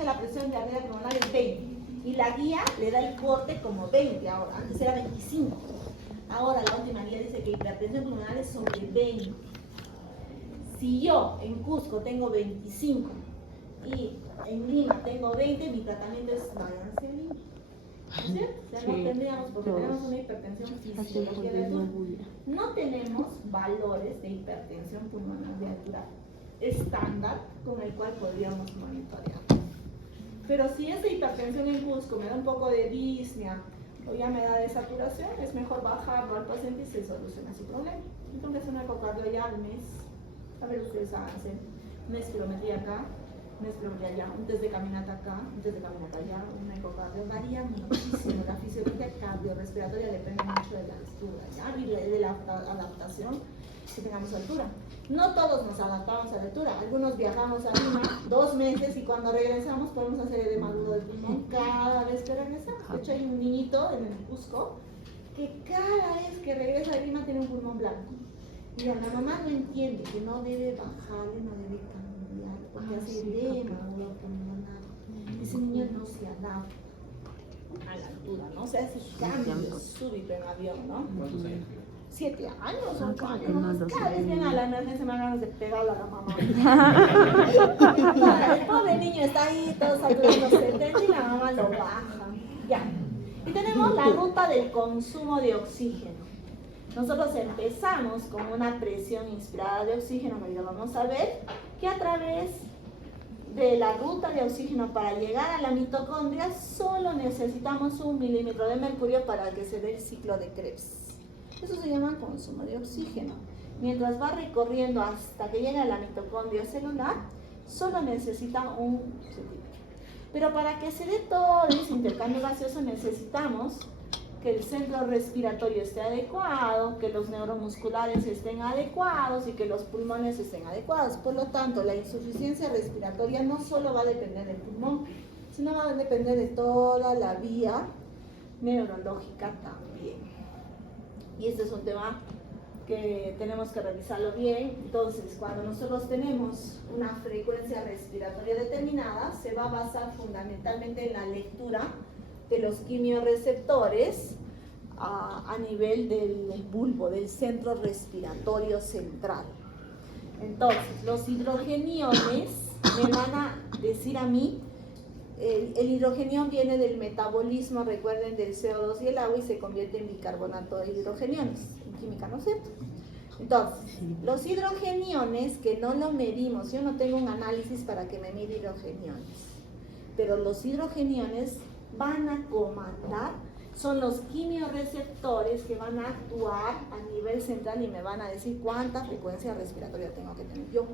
de la presión arterial pulmonar es 20 y la guía le da el corte como 20 ahora, antes era 25. Ahora la última guía dice que hipertensión pulmonar es sobre 20. Si yo en Cusco tengo 25 y en Lima tengo 20, mi tratamiento es balance en Lima. ¿Sí? O sea, no tendríamos, porque tenemos una hipertensión fisiológica de altura. No tenemos valores de hipertensión pulmonar de altura estándar con el cual podríamos monitorear. Pero si esa hipertensión en Cusco me da un poco de disnea o ya me da de saturación, es mejor bajarlo al paciente y se soluciona su problema. Entonces una ecocardio ya al mes, a ver ustedes hacen una espirometría acá, una espirometría allá, un test de caminata acá, un test de caminata allá, una ecocardio, varía muchísimo. La fisiología cardiorrespiratoria depende mucho de la altura, ¿ya? Y de la adaptación que tengamos altura. No todos nos adaptamos a la altura, algunos viajamos a Lima 2 meses y cuando regresamos podemos hacer edema agudo del pulmón cada vez que regresamos. De hecho hay un niñito en el Cusco que cada vez que regresa de Lima tiene un pulmón blanco. Y la mamá no entiende que no debe bajarle, no debe cambiar, porque hace edema agudo pulmonar. Ese niño no se adapta a la altura, ¿no? O sea, ese cambio súbito en avión, ¿no? 7 años, 8 años, cada vez viene a la emergencia me dan ganas de pegarle a la mamá. El pobre niño está ahí todo saturando 70 y la mamá lo baja. Ya. Y tenemos la ruta del consumo de oxígeno. Nosotros empezamos con una presión inspirada de oxígeno, que ya vamos a ver, que a través de la ruta de oxígeno para llegar a la mitocondria solo necesitamos 1 milímetro de mercurio para que se dé el ciclo de Krebs. Eso se llama consumo de oxígeno. Mientras va recorriendo hasta que llega a la mitocondria celular, solo necesita 1 centímetro. Pero para que se dé todo ese intercambio gaseoso necesitamos que el centro respiratorio esté adecuado, que los neuromusculares estén adecuados y que los pulmones estén adecuados. Por lo tanto, la insuficiencia respiratoria no solo va a depender del pulmón, sino va a depender de toda la vía neurológica también. Y este es un tema que tenemos que revisarlo bien. Entonces, cuando nosotros tenemos una frecuencia respiratoria determinada, se va a basar fundamentalmente en la lectura de los quimiorreceptores a nivel del bulbo, del centro respiratorio central. Entonces, los hidrogeniones me van a decir a mí, el hidrogenión viene del metabolismo, recuerden, del CO2 y el agua y se convierte en bicarbonato de hidrogeniones, en química, ¿no es cierto? Entonces, los hidrogeniones que no lo medimos, yo no tengo un análisis para que me mida hidrogeniones, pero los hidrogeniones van a comandar, son los quimiorreceptores que van a actuar a nivel central y me van a decir cuánta frecuencia respiratoria tengo que tener yo.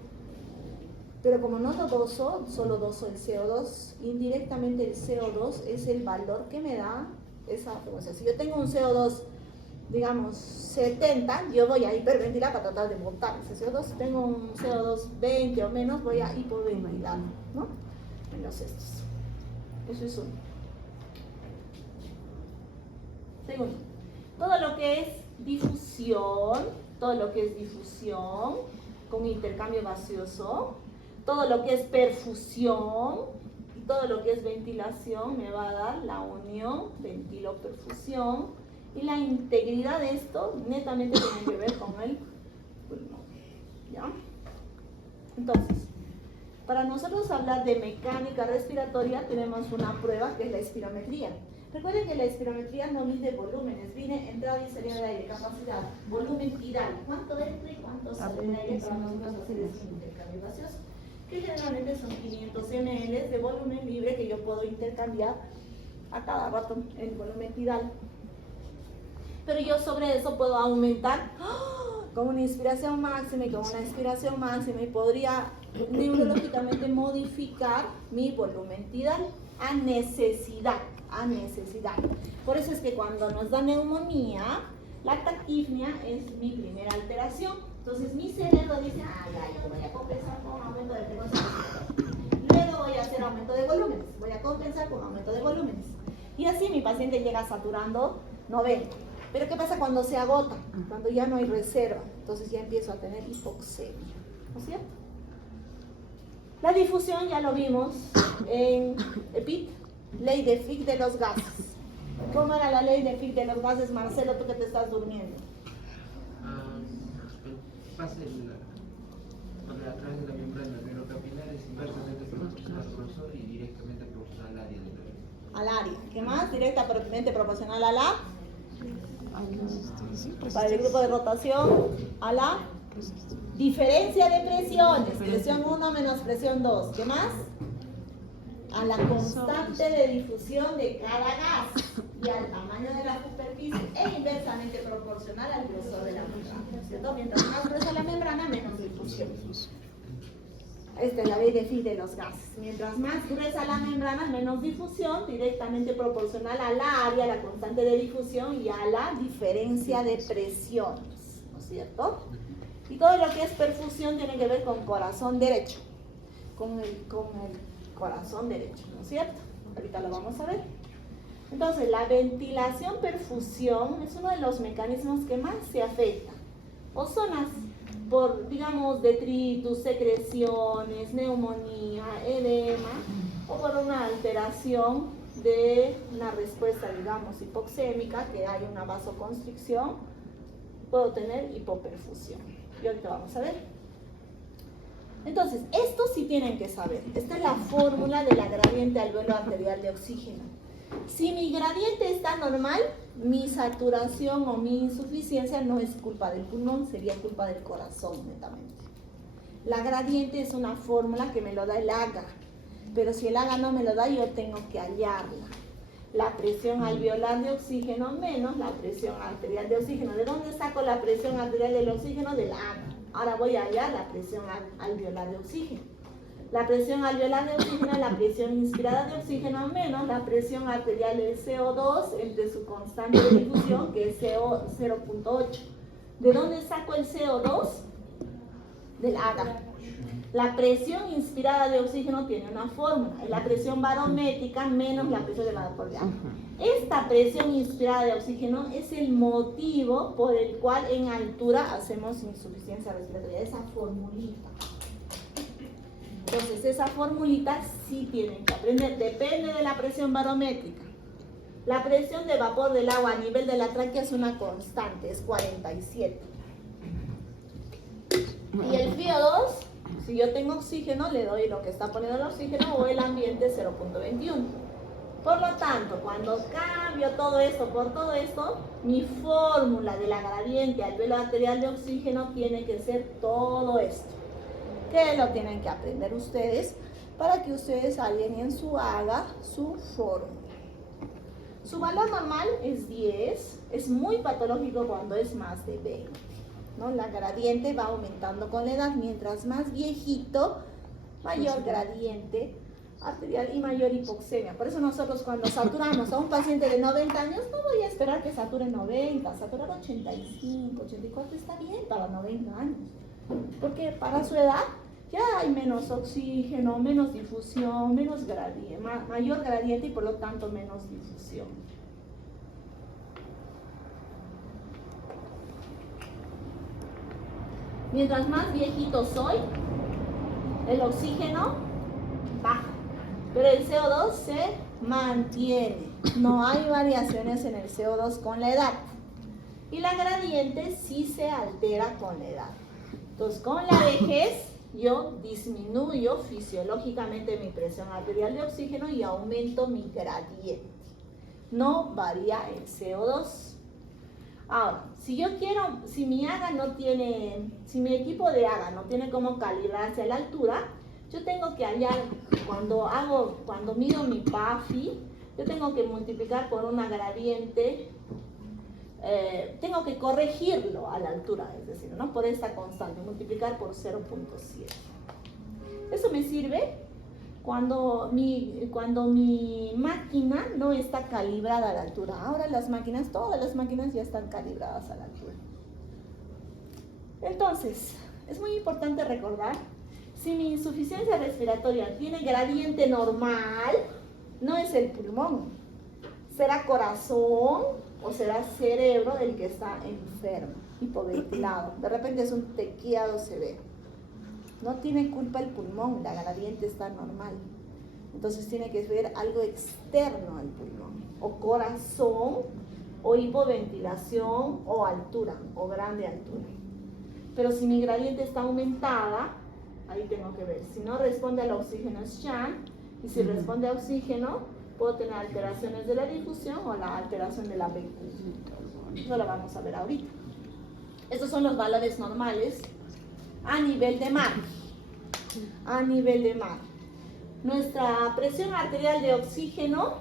Pero como no lo doso, solo doso el CO2, indirectamente el CO2 es el valor que me da esa frecuencia. Si yo tengo un CO2, digamos, 70, yo voy a hiperventilar para tratar de montar ese CO2. Si tengo un CO2 20 o menos, voy a hipoventilar, ¿no? En los estos. Eso es uno. Segundo, todo lo que es difusión con intercambio gaseoso, todo lo que es perfusión y todo lo que es ventilación me va a dar la unión ventilo-perfusión y la integridad de esto netamente tiene que ver con el pulmón, ¿ya? Entonces, para nosotros hablar de mecánica respiratoria tenemos una prueba que es la espirometría. Recuerden que la espirometría no mide volúmenes, mide entrada y salida de aire, capacidad, volumen tiral, cuánto entra y cuánto sale de aire para nosotros hacer ese intercambio gaseoso, que generalmente son 500 ml de volumen libre que yo puedo intercambiar a cada rato en volumen tiral. Pero yo sobre eso puedo aumentar con una inspiración máxima y con una expiración máxima y podría neurológicamente modificar mi volumen tiral a necesidad. Por eso es que cuando nos da neumonía, la taquipnea es mi primera alteración. Entonces mi cerebro dice, yo voy a compensar con aumento de frecuencia. Luego voy a hacer aumento de volúmenes, voy a compensar con aumento de volúmenes. Y así mi paciente llega saturando 90. Pero ¿qué pasa cuando se agota? Cuando ya no hay reserva. Entonces ya empiezo a tener hipoxemia, ¿no es cierto? La difusión ya lo vimos en EPIT, ley de Fick de los gases. ¿Cómo era la ley de Fick de los gases, Marcelo, tú que te estás durmiendo? Pasa a través de la membrana neurocapilar es inversamente proporcional al grosor y directamente proporcional al área del al área. ¿Qué más? Directamente proporcional a la para el grupo de rotación a la diferencia de presiones, presión 1 menos presión 2. ¿Qué más? A la constante de difusión de cada gas y al tamaño de la superficie e inversamente proporcional al grosor de la membrana, ¿cierto? Mientras más gruesa la membrana, menos difusión. Esta es la ley de Fick de los gases. Mientras más gruesa la membrana, menos difusión, directamente proporcional al área, a la constante de difusión y a la diferencia de presiones, ¿no es cierto? Y todo lo que es perfusión tiene que ver con corazón derecho, con el corazón derecho, ¿no es cierto? Ahorita lo vamos a ver. Entonces, la ventilación-perfusión es uno de los mecanismos que más se afecta. O zonas por, digamos, detritus, secreciones, neumonía, edema, o por una alteración de una respuesta, digamos, hipoxémica, que hay una vasoconstricción, puedo tener hipoperfusión. Y ahorita vamos a ver. Entonces, esto sí tienen que saber. Esta es la fórmula de la gradiente alveolo arterial de oxígeno. Si mi gradiente está normal, mi saturación o mi insuficiencia no es culpa del pulmón, sería culpa del corazón netamente. La gradiente es una fórmula que me lo da el AGA, pero si el AGA no me lo da, yo tengo que hallarla. La presión alveolar de oxígeno menos la presión arterial de oxígeno. ¿De dónde saco la presión arterial del oxígeno? Del AGA. Ahora voy a hallar la presión alveolar de oxígeno. La presión alveolar de oxígeno es la presión inspirada de oxígeno menos la presión arterial del CO2 entre su constante de difusión, que es 0.8. ¿De dónde saco el CO2? Del AGA. La presión inspirada de oxígeno tiene una fórmula, es la presión barométrica menos la presión de vapor de agua. Esta presión inspirada de oxígeno es el motivo por el cual en altura hacemos insuficiencia respiratoria, esa formulita. Entonces, esa formulita sí tienen que aprender, depende de la presión barométrica. La presión de vapor del agua a nivel de la tráquea es una constante, es 47. Y el FiO2, si yo tengo oxígeno, le doy lo que está poniendo el oxígeno o el ambiente 0.21. Por lo tanto, cuando cambio todo esto por todo esto, mi fórmula de la gradiente alveolo arterial de oxígeno tiene que ser todo esto. Que lo tienen que aprender ustedes para que ustedes alineen su AGA, su fórmula. Su valor normal es 10, es muy patológico cuando es más de 20. ¿No? La gradiente va aumentando con la edad, mientras más viejito, mayor gradiente arterial y mayor hipoxemia. Por eso nosotros cuando saturamos a un paciente de 90 años, no voy a esperar que sature 90, saturar 85, 84 está bien para 90 años. Porque para su edad ya hay menos oxígeno, menos difusión, menos gradiente, mayor gradiente y por lo tanto menos difusión. Mientras más viejito soy, el oxígeno baja, pero el CO2 se mantiene. No hay variaciones en el CO2 con la edad. Y la gradiente sí se altera con la edad. Entonces, con la vejez, yo disminuyo fisiológicamente mi presión arterial de oxígeno y aumento mi gradiente. No varía el CO2. Ahora, si yo quiero, si mi AGA no tiene, si mi equipo de AGA no tiene cómo calibrarse a la altura, yo tengo que hallar, cuando mido mi PAFI, yo tengo que multiplicar por una gradiente, tengo que corregirlo a la altura, es decir, ¿no? Por esta constante, multiplicar por 0.7. Eso me sirve cuando mi máquina no está calibrada a la altura. Ahora todas las máquinas ya están calibradas a la altura. Entonces, es muy importante recordar, si mi insuficiencia respiratoria tiene gradiente normal, no es el pulmón, será corazón o será cerebro el que está enfermo, hipoventilado. De repente es un tequiado severo. No tiene culpa el pulmón, la gradiente está normal. Entonces tiene que ver algo externo al pulmón, o corazón, o hipoventilación, o altura, o grande altura. Pero si mi gradiente está aumentada, ahí tengo que ver. Si no responde al oxígeno es shunt, y si responde a oxígeno, puedo tener alteraciones de la difusión o la alteración de la PQ. Eso lo vamos a ver ahorita. Estos son los valores normales a nivel de mar. A nivel de mar. Nuestra presión arterial de oxígeno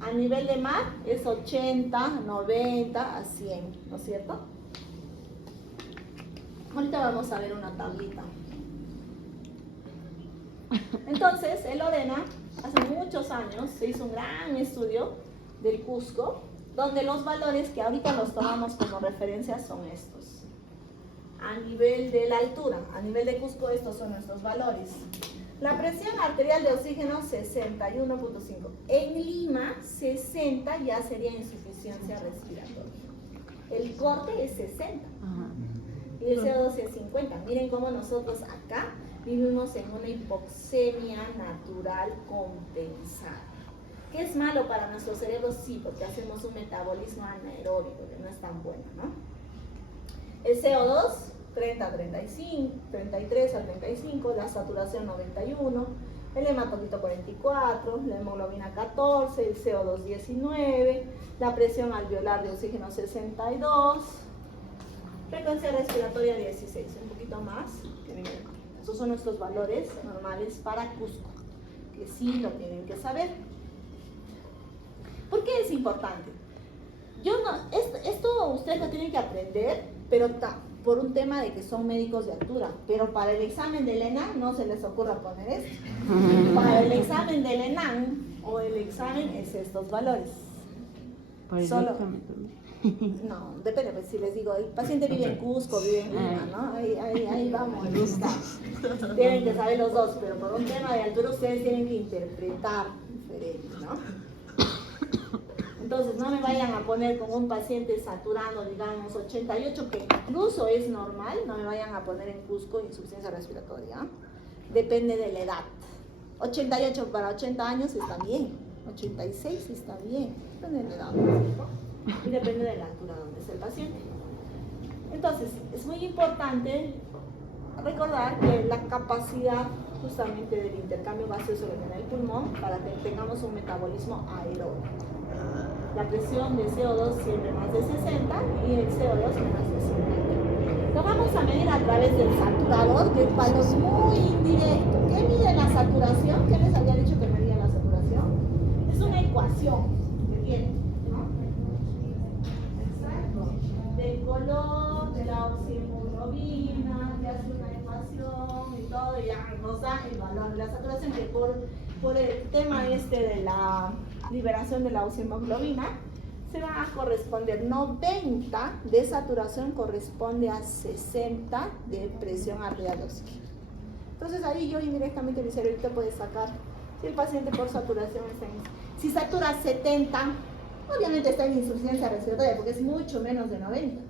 a nivel de mar es 80, 90 a 100, ¿no es cierto? Ahorita vamos a ver una tablita. Entonces, en Lorena, hace muchos años, se hizo un gran estudio del Cusco, donde los valores que ahorita los tomamos como referencia son estos. A nivel de la altura, a nivel de Cusco, estos son nuestros valores. La presión arterial de oxígeno 61.5. En Lima, 60 ya sería insuficiencia respiratoria. El corte es 60. Y el CO2 es 50. Miren cómo nosotros acá vivimos en una hipoxemia natural compensada. ¿Qué es malo para nuestro cerebro? Sí, porque hacemos un metabolismo anaeróbico, que no es tan bueno, ¿no? El CO2, 30 a 35, 33 a 35, la saturación 91, el hematocrito 44, la hemoglobina 14, el CO2 19, la presión alveolar de oxígeno 62, frecuencia respiratoria 16, un poquito más. Esos son nuestros valores normales para Cusco, que sí lo tienen que saber. ¿Por qué es importante? Esto ustedes lo tienen que aprender, pero por un tema de que son médicos de altura. Pero para el examen del ENAM no se les ocurra poner esto. Para el examen del ENAM o el examen es estos valores. Para el Solo, examen también. no, depende, pues si les digo, el paciente vive en Cusco, vive en Lima, ¿no? Ahí vamos. Tienen que saber los dos, pero por un tema de altura ustedes tienen que interpretar diferente, ¿no? Entonces no me vayan a poner con un paciente saturando, digamos, 88, que incluso es normal, no me vayan a poner en Cusco insuficiencia respiratoria. Depende de la edad. 88 para 80 años está bien, 86 está bien, depende de la edad, ¿no? Y depende de la altura donde es el paciente. Entonces, es muy importante recordar que la capacidad justamente del intercambio gaseoso en el pulmón para que tengamos un metabolismo aeróbico. La presión de CO2 siempre más de 60 y el CO2 menos de 50. Lo vamos a medir a través del saturador, que es valor muy indirecto. ¿Qué mide la saturación? ¿Qué les había dicho que medía la saturación? Es una ecuación que tiene, ¿no? Exacto. Del color, de la oxihemoglobina, que hace una ecuación y todo, y ya nos da el valor de la saturación, que por el tema de la liberación de la oxihemoglobina, se va a corresponder 90 de saturación, corresponde a 60 de presión arterial de oxígeno. Entonces ahí yo indirectamente mi cerebrito puede sacar si el paciente por saturación está en, si satura 70, obviamente está en insuficiencia respiratoria porque es mucho menos de 90.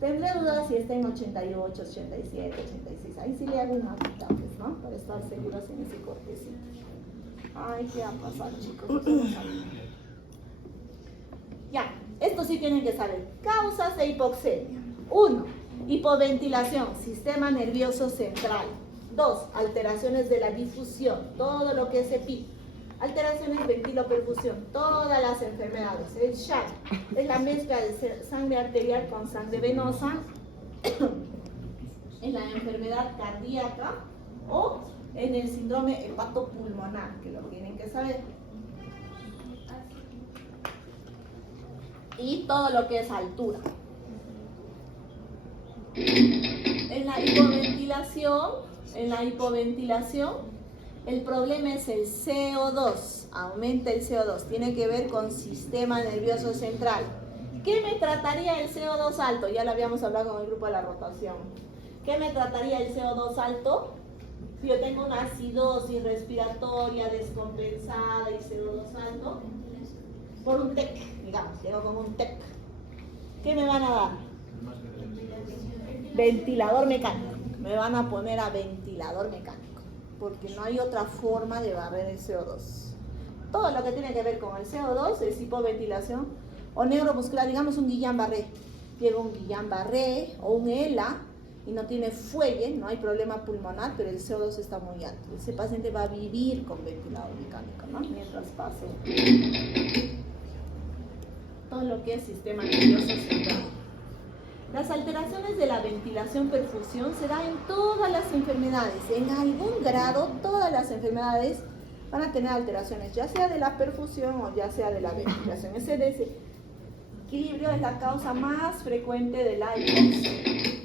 Tendré dudas si está en 88, 87, 86. Ahí sí le hago una horita, pues, ¿no? Para estar seguros en ese cortecito. Ay, ¿qué va a pasar, chicos? Ya, esto sí tienen que saber. Causas de hipoxemia. 1. Hipoventilación, sistema nervioso central. 2. Alteraciones de la difusión, todo lo que es EPI. Alteraciones de ventiloperfusión, todas las enfermedades. El SHART es la mezcla de sangre arterial con sangre venosa en la enfermedad cardíaca o en el síndrome hepatopulmonar, que lo tienen que saber. Y todo lo que es altura. En la hipoventilación, el problema es el CO2, aumenta el CO2, tiene que ver con sistema nervioso central. ¿Qué me trataría el CO2 alto? Ya lo habíamos hablado con el grupo de la rotación. ¿Qué me trataría el CO2 alto? Si yo tengo una acidosis respiratoria descompensada y CO2 alto, por un TEC, digamos, llego con un TEC. ¿Qué me van a dar? Ventilador mecánico. Me van a poner a ventilar. ventilador mecánico, porque no hay otra forma de barrer el CO2. Todo lo que tiene que ver con el CO2 es hipoventilación o neuromuscular, digamos un Guillain-Barré. Llega un Guillain-Barré o un ELA y no tiene fuelle, no hay problema pulmonar, pero el CO2 está muy alto. Ese paciente va a vivir con ventilador mecánico, ¿no? Mientras pase todo lo que es sistema nervioso central. Las alteraciones de la ventilación-perfusión se dan en todas las enfermedades. En algún grado, todas las enfermedades van a tener alteraciones, ya sea de la perfusión o ya sea de la ventilación. Ese desequilibrio es la causa más frecuente de la hipoxemia.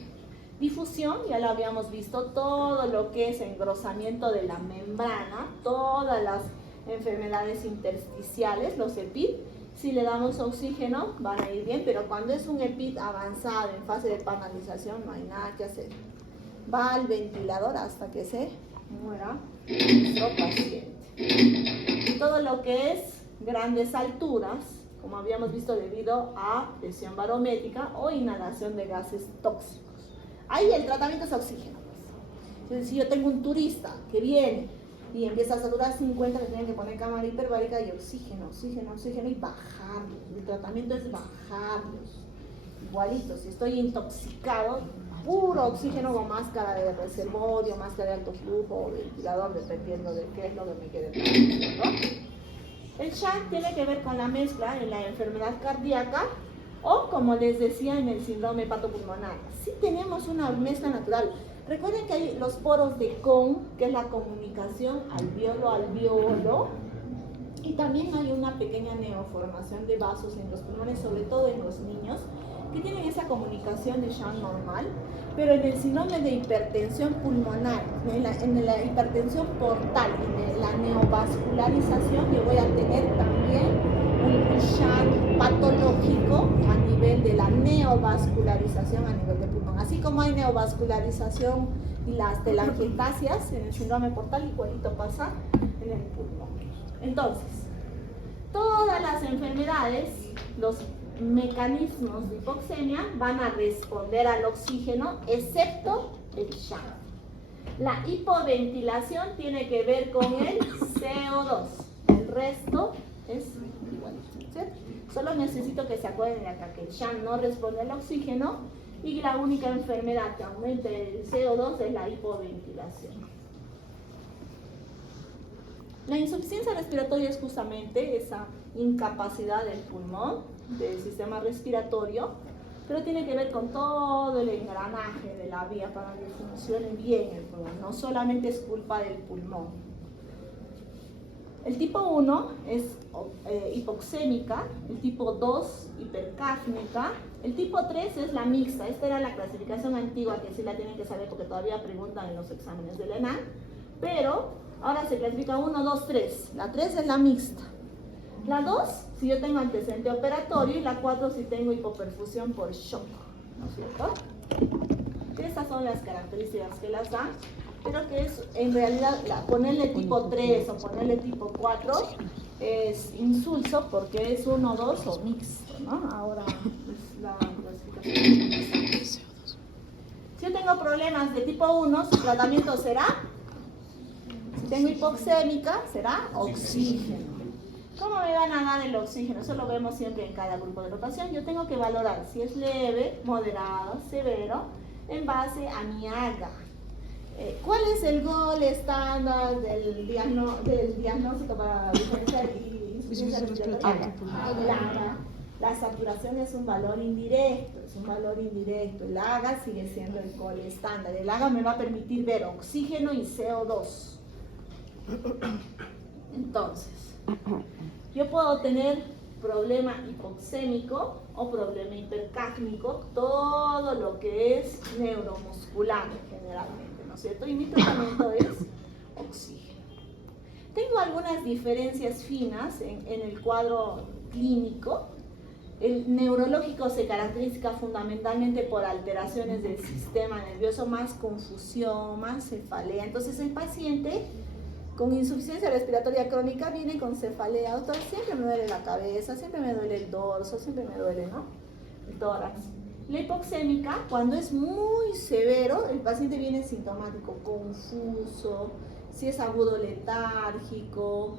Difusión, ya lo habíamos visto, todo lo que es engrosamiento de la membrana, todas las enfermedades intersticiales, los EPID, si le damos oxígeno van a ir bien, pero cuando es un EPID avanzado en fase de panalización no hay nada que hacer. Va al ventilador hasta que se muera nuestro paciente. Todo lo que es grandes alturas, como habíamos visto, debido a presión barométrica o inhalación de gases tóxicos. Ahí el tratamiento es oxígeno. Entonces, si yo tengo un turista que viene y empieza a saturar 50, le tienen que poner cámara hiperbárica y oxígeno, oxígeno, oxígeno y bajarlos. El tratamiento es bajarlos. Igualito, si estoy intoxicado, puro oxígeno con máscara de reservorio, máscara de alto flujo o ventilador, dependiendo de qué es lo que me quede tratando, ¿no? El shunt tiene que ver con la mezcla en la enfermedad cardíaca o, como les decía, en el síndrome hepatopulmonar. Sí tenemos una mezcla natural. Recuerden que hay los poros de Kohn, que es la comunicación alveolo-alveolo, y también hay una pequeña neoformación de vasos en los pulmones, sobre todo en los niños, que tienen esa comunicación de shunt normal, pero en el síndrome de hipertensión pulmonar, en la hipertensión portal, en la neovascularización, yo voy a tener también un shunt patológico a nivel de la neovascularización a nivel de pulmón. Así como hay neovascularización y las telangiectasias en el síndrome portal, igualito pasa en el pulmón. Entonces, todas las enfermedades, los mecanismos de hipoxemia van a responder al oxígeno, excepto el shunt. La hipoventilación tiene que ver con el CO2, el resto es igual, ¿cierto? Solo necesito que se acuerden de acá que el shunt no responde al oxígeno y la única enfermedad que aumenta el CO2 es la hipoventilación. La insuficiencia respiratoria es justamente esa incapacidad del pulmón, del sistema respiratorio, pero tiene que ver con todo el engranaje de la vía para que funcione bien el pulmón, no solamente es culpa del pulmón. El tipo 1 es hipoxémica, el tipo 2 hipercáfnica, el tipo 3 es la mixta. Esta era la clasificación antigua que sí la tienen que saber porque todavía preguntan en los exámenes del ENAN, pero ahora se clasifica 1, 2, 3. La 3 es la mixta. La 2 si yo tengo antecedente operatorio y la 4 si tengo hipoperfusión por shock, ¿no es cierto? Estas son las características que las dan, pero que es en realidad ponerle tipo 3 o ponerle tipo 4 es insulso porque es 1, 2 o mixto, ¿no? Ahora es la clasificación. Si yo tengo problemas de tipo 1, su tratamiento será, si tengo hipoxémica, será oxígeno. ¿Cómo me van a dar el oxígeno? Eso lo vemos siempre en cada grupo de rotación. Yo tengo que valorar si es leve, moderado, severo, en base a mi AGA. ¿Cuál es el gol estándar del diagnóstico para diferenciar insuficiencia respiratoria? El AGA. La saturación es un valor indirecto, El AGA sigue siendo el gol estándar. El AGA me va a permitir ver oxígeno y CO2. Entonces, yo puedo tener problema hipoxémico o problema hipercáfnico, todo lo que es neuromuscular generalmente, ¿no es cierto? Y mi tratamiento es oxígeno. Tengo algunas diferencias finas en el cuadro clínico. El neurológico se caracteriza fundamentalmente por alteraciones del sistema nervioso, más confusión, más cefalea. Entonces el paciente con insuficiencia respiratoria crónica viene con cefalea. Doctor, siempre me duele la cabeza, siempre me duele el dorso, siempre me duele, ¿no?, el tórax. La hipoxémica, cuando es muy severo, el paciente viene sintomático, confuso, si es agudo letárgico.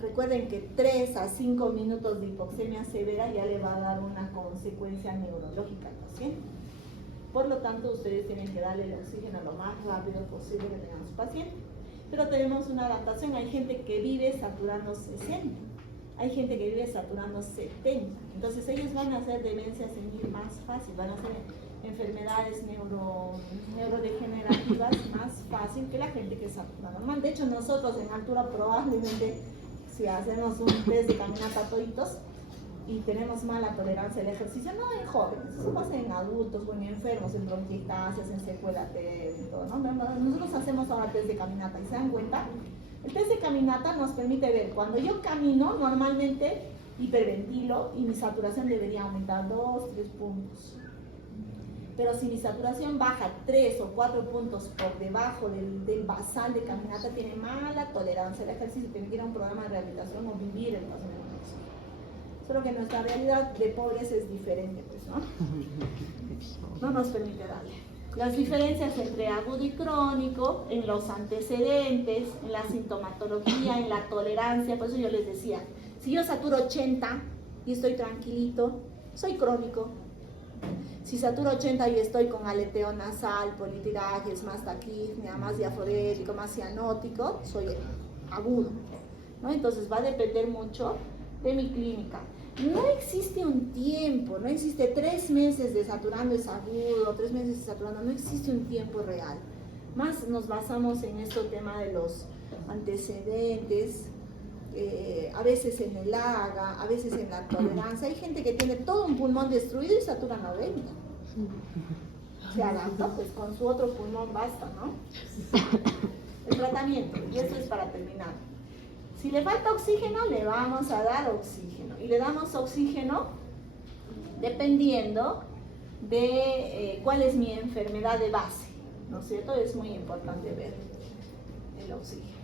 Recuerden que 3 a 5 minutos de hipoxemia severa ya le va a dar una consecuencia neurológica al paciente. Por lo tanto, ustedes tienen que darle el oxígeno lo más rápido posible que tengan su paciente. Pero tenemos una adaptación, hay gente que vive saturando 60, hay gente que vive saturando 70. Entonces ellos van a hacer demencia senil más fácil, van a hacer enfermedades neurodegenerativas más fácil que la gente que satura normal. De hecho, nosotros en altura probablemente, si hacemos un test de caminata toditos y tenemos mala tolerancia al ejercicio, no en jóvenes, eso pasa en adultos o en enfermos, en bronquiectasias, en secuela TED y todo, ¿no? Nosotros hacemos ahora test de caminata y se dan cuenta, el test de caminata nos permite ver cuando yo camino normalmente hiperventilo y mi saturación debería aumentar 2, 3 puntos. Pero si mi saturación baja 3 o 4 puntos por debajo del basal de caminata, tiene mala tolerancia al ejercicio, tiene que ir a un programa de rehabilitación o vivir el paso de ejercicio. Solo que nuestra realidad de pobres es diferente, pues, ¿no? No nos permite darle. Las diferencias entre agudo y crónico, en los antecedentes, en la sintomatología, en la tolerancia, por eso yo les decía, si yo saturo 80 y estoy tranquilito, soy crónico. Si saturo 80 y estoy con aleteo nasal, politirajes, más taquipnea, más diaforético, más cianótico, soy agudo, ¿no? Entonces va a depender mucho de mi clínica. No existe un tiempo, no existe 3 meses de saturando es agudo, 3 meses de saturando, no existe un tiempo real. Más nos basamos en este tema de los antecedentes, a veces en el AGA, a veces en la tolerancia. Hay gente que tiene todo un pulmón destruido y satura 90. Se adapta, pues con su otro pulmón basta, ¿no? El tratamiento, y esto es para terminar. Si le falta oxígeno, le vamos a dar oxígeno. Y le damos oxígeno dependiendo de cuál es mi enfermedad de base, ¿no es cierto? Es muy importante ver el oxígeno.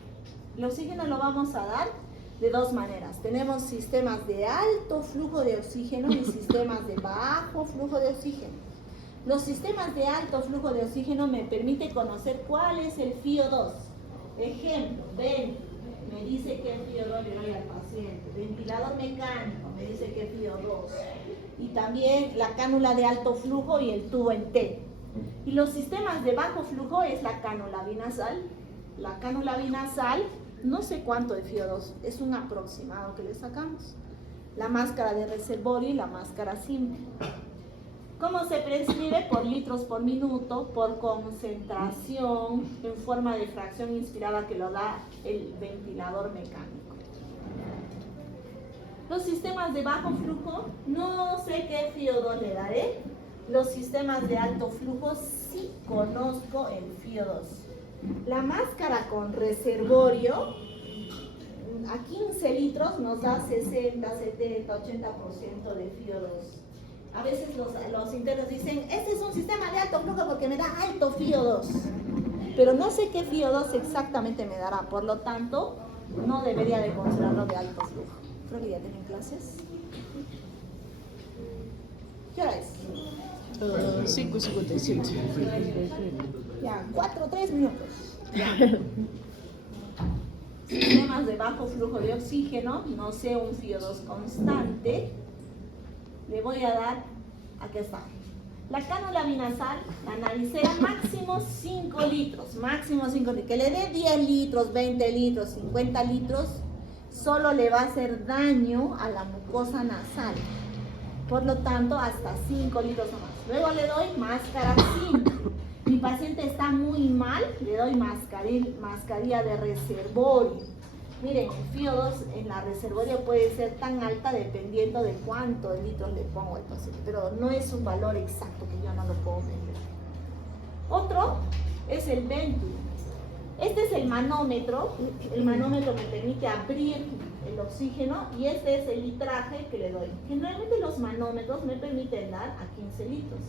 El oxígeno lo vamos a dar de 2 maneras. Tenemos sistemas de alto flujo de oxígeno y sistemas de bajo flujo de oxígeno. Los sistemas de alto flujo de oxígeno me permiten conocer cuál es el FiO2. Ejemplo, me dice qué FiO2 le doy al paciente. Ventilador mecánico me dice qué FiO2. Y también la cánula de alto flujo y el tubo en T. Y los sistemas de bajo flujo es la cánula binasal. La cánula binasal, no sé cuánto de FiO2, es un aproximado que le sacamos. La máscara de reservorio y la máscara simple. ¿Cómo se prescribe? Por litros por minuto, por concentración, en forma de fracción inspirada que lo da el ventilador mecánico. Los sistemas de bajo flujo, no sé qué FiO2 le daré. Los sistemas de alto flujo, sí conozco el FiO2. La máscara con reservorio, a 15 litros nos da 60, 70, 80% de FiO2. A veces los internos dicen, este es un sistema de alto flujo porque me da alto FiO2. Pero no sé qué FiO2 exactamente me dará, por lo tanto, no debería de considerarlo de alto flujo. Creo que ya tienen clases. ¿Qué hora es? 5:57. Ya, 3 minutos. Ya. Sistemas de bajo flujo de oxígeno, no sé un FiO2 constante. Le voy a dar, aquí está, la cánula binasal, la naricera, máximo 5 litros, que le dé 10 litros, 20 litros, 50 litros, solo le va a hacer daño a la mucosa nasal. Por lo tanto, hasta 5 litros o más. Luego le doy máscara simple. Mi paciente está muy mal, le doy mascarilla de reservorio. Miren, el FiO2 en la reservorio puede ser tan alta dependiendo de cuántos litros le pongo al paciente, pero no es un valor exacto que yo no lo puedo medir. Otro es el Venturi. Este es el manómetro. El manómetro me permite abrir el oxígeno y este es el litraje que le doy. Generalmente los manómetros me permiten dar a 15 litros.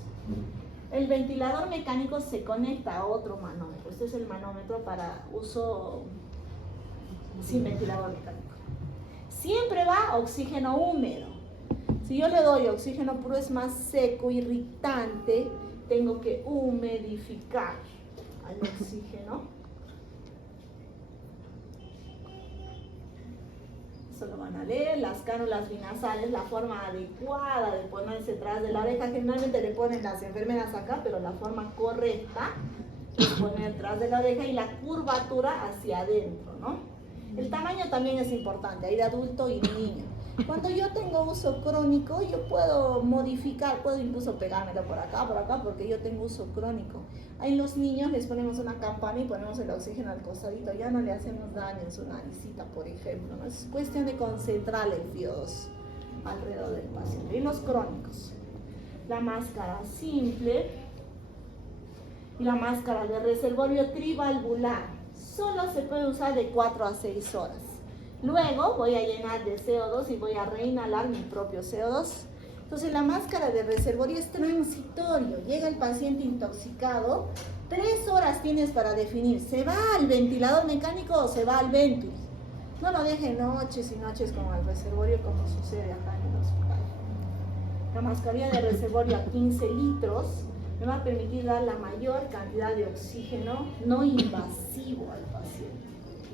El ventilador mecánico se conecta a otro manómetro. Este es el manómetro para uso sin ventilador mecánico. Siempre va oxígeno húmedo. Si yo le doy oxígeno puro es más seco, irritante, tengo que humidificar al oxígeno. Eso lo van a leer. Las cánulas binasales, la forma adecuada de ponerse detrás de la oreja. Generalmente le ponen las enfermeras acá, pero la forma correcta es poner detrás de la oreja y la curvatura hacia adentro, ¿no? El tamaño también es importante, hay de adulto y niño. Cuando yo tengo uso crónico, yo puedo modificar, puedo incluso pegármelo por acá, porque yo tengo uso crónico. En los niños les ponemos una campana y ponemos el oxígeno al costadito, ya no le hacemos daño en su naricita, por ejemplo, ¿no? Es cuestión de concentrar el FiO2 alrededor del paciente. Y los crónicos, la máscara simple y la máscara de reservorio trivalvular, solo se puede usar de 4 a 6 horas. Luego voy a llenar de CO2 y voy a reinhalar mi propio CO2. Entonces la máscara de reservorio es transitorio. Llega el paciente intoxicado, 3 horas tienes para definir, ¿se va al ventilador mecánico o se va al Venturi? No lo deje noches y noches con el reservorio como sucede acá en el hospital. La mascarilla de reservorio a 15 litros me va a permitir dar la mayor cantidad de oxígeno no invasivo al paciente,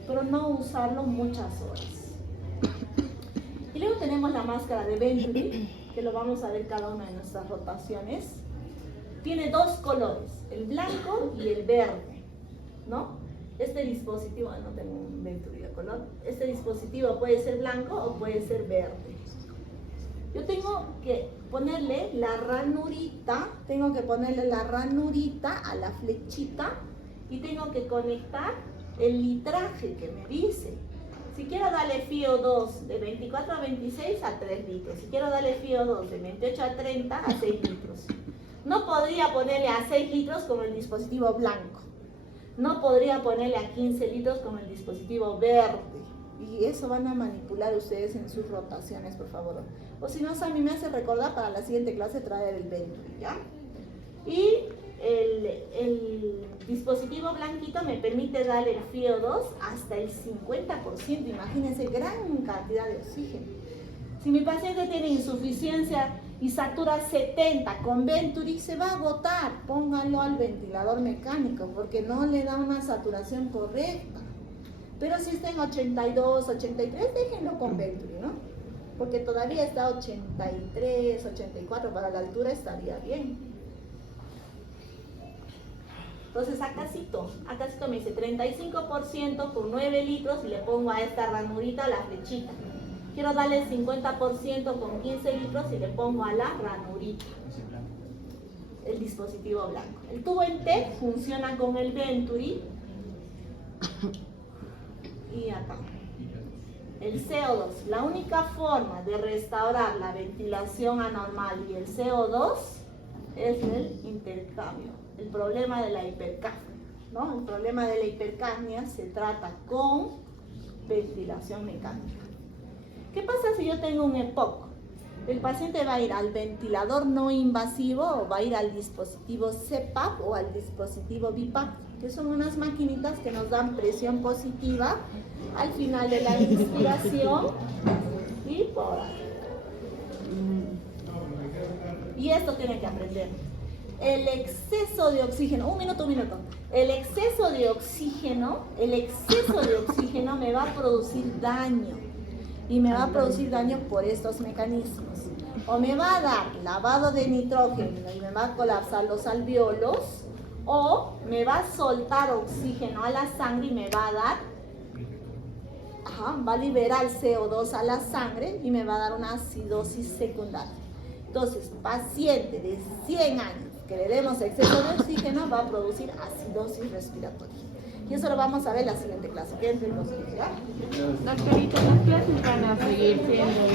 pero no usarlo muchas horas. Y luego tenemos la máscara de Venturi, que lo vamos a ver cada una de nuestras rotaciones. Tiene 2 colores, el blanco y el verde, ¿no? Este dispositivo, no tengo un Venturi de color, este dispositivo puede ser blanco o puede ser verde. Yo tengo que ponerle la ranurita, a la flechita y tengo que conectar el litraje que me dice. Si quiero darle FiO2 de 24 a 26 a 3 litros, si quiero darle FiO2 de 28 a 30 a 6 litros. No podría ponerle a 6 litros como el dispositivo blanco. No podría ponerle a 15 litros como el dispositivo verde. Y eso van a manipular ustedes en sus rotaciones, por favor. O si no, a mí me hace recordar para la siguiente clase traer el Venturi, ¿ya? Y el dispositivo blanquito me permite darle el FiO2 hasta el 50%. Imagínense, gran cantidad de oxígeno. Si mi paciente tiene insuficiencia y satura 70 con Venturi, se va a agotar. Pónganlo al ventilador mecánico porque no le da una saturación correcta. Pero si está en 82, 83, déjenlo con Venturi, ¿no? Porque todavía está 83, 84, para la altura estaría bien. Entonces acácito me dice 35% por 9 litros y le pongo a esta ranurita la flechita. Quiero darle el 50% con 15 litros y le pongo a la ranurita. El dispositivo blanco. El tubo en T funciona con el Venturi. Y acá. El CO2. La única forma de restaurar la ventilación anormal y el CO2 es el intercambio. El problema de la hipercapnia, ¿no? El problema de la hipercapnia se trata con ventilación mecánica. ¿Qué pasa si yo tengo un EPOC? El paciente va a ir al ventilador no invasivo o va a ir al dispositivo CPAP o al dispositivo BiPAP, que son unas maquinitas que nos dan presión positiva al final de la inspiración y por ahí. Y esto tienen que aprender. El exceso de oxígeno, un minuto. El exceso de oxígeno me va a producir daño. Y me va a producir daño por estos mecanismos. O me va a dar lavado de nitrógeno y me va a colapsar los alvéolos, o me va a soltar oxígeno a la sangre y me va a dar, va a liberar CO2 a la sangre y me va a dar una acidosis secundaria. Entonces, paciente de 100 años que le demos exceso de oxígeno va a producir acidosis respiratoria. Y eso lo vamos a ver en la siguiente clase. Quédense con nosotros, ¿ya? Doctorita, las clases van a seguir siendo